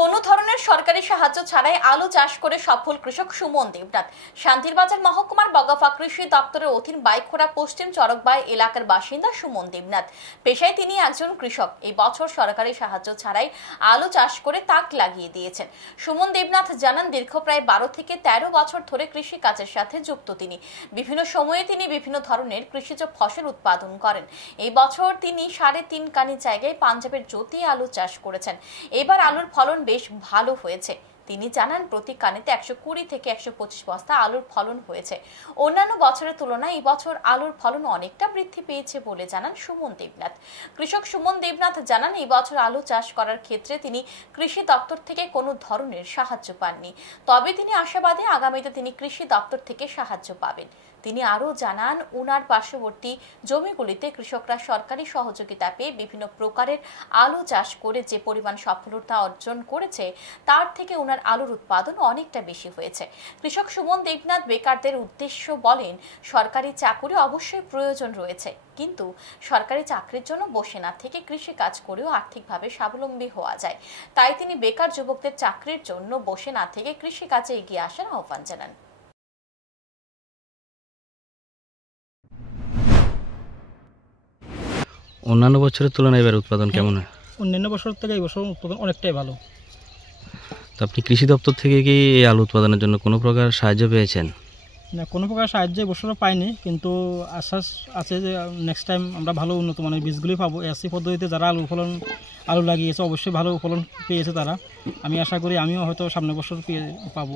কোনো ধরনের সরকারি সাহায্য ছাড়াই আলু চাষ করে সফল কৃষক সুমন দেবনাথ শান্তিরবাজার মহকুমার বগাফা কৃষি দপ্তরের অধীন বাইখোড়া পশ্চিম চরকবাই এলাকার বাসিন্দা সুমন দেবনাথ। পেশায় তিনি একজন কৃষক। এই বছর সরকারি সাহায্য ছাড়াই আলু চাষ করে তাক লাগিয়ে দিয়েছেন। সুমন দেবনাথ জানান, দীর্ঘ প্রায় 12 থেকে 13 বছর ধরে কৃষি কাজের সাথে যুক্ত তিনি। বিভিন্ন সময়ে তিনি বিভিন্ন ধরনের কৃষিজ ফসল উৎপাদন করেন। এই বছর তিনি 3.5 কানি জায়গায় পাঞ্জাবের জ্যোতি আলু চাষ করেছেন। এবার আলুর ফলন বেশ ভালো হয়েছে। তিনি জানান, প্রতি কানিতে 120 থেকে 125 বস্তা আলুর ফলন হয়েছে। অন্যান্য বছরের তুলনায় এই বছর আলুর ফলন অনেকটা বৃদ্ধি পেয়েছে বলে জানান সুমন দেবনাথ। কৃষক সুমন দেবনাথ জানান, এই বছর আলু চাষ করার ক্ষেত্রে তিনি কৃষি দপ্তর থেকে কোনো ধরনের সাহায্য পাননি। তবে তিনি আশাবাদী আগামীতে তিনি কৃষি দপ্তর থেকে সাহায্য পাবেন। তিনি আরও জানান, উনার পার্শ্ববর্তী জমিগুলিতে কৃষকরা সরকারি সহযোগিতা পেয়ে বিভিন্ন প্রকারের আলু চাষ করে যে পরিমাণ সফলতা অর্জন করেছে তার থেকে উনার আলুর উৎপাদন অনেকটা বেশি হয়েছে। কৃষক সুমন দেবনাথ বেকারদের উদ্দেশ্য বলেন, সরকারি চাকুরি অবশ্যই প্রয়োজন রয়েছে, কিন্তু সরকারি চাকরির জন্য বসে না থেকে কৃষি কাজ করেও আর্থিকভাবে স্বাবলম্বী হওয়া যায়। তাই তিনি বেকার যুবকদের চাকরির জন্য বসে না থেকে কৃষি কাজে এগিয়ে আসার আহ্বান জানান। অন্যান্য বছরের তুলনায় এবার উৎপাদন কেমন হয়? অন্যান্য বছর থেকে এই বছর উৎপাদন অনেকটাই ভালো। তো আপনি কৃষি দপ্তর থেকে কি এই আলু উৎপাদনের জন্য কোনো প্রকার সাহায্য পেয়েছেন? না, কোনো প্রকার সাহায্য এবছরও পাইনি, কিন্তু আশ্বাস আছে যে নেক্সট টাইম আমরা ভালো উন্নত মানের বীজগুলি পাবো। এসি পদ্ধতিতে যারা আলু লাগিয়েছে অবশ্যই ভালো ফলন পেয়েছে তারা। আমি আশা করি আমিও হয়তো সামনের বছর পাবো।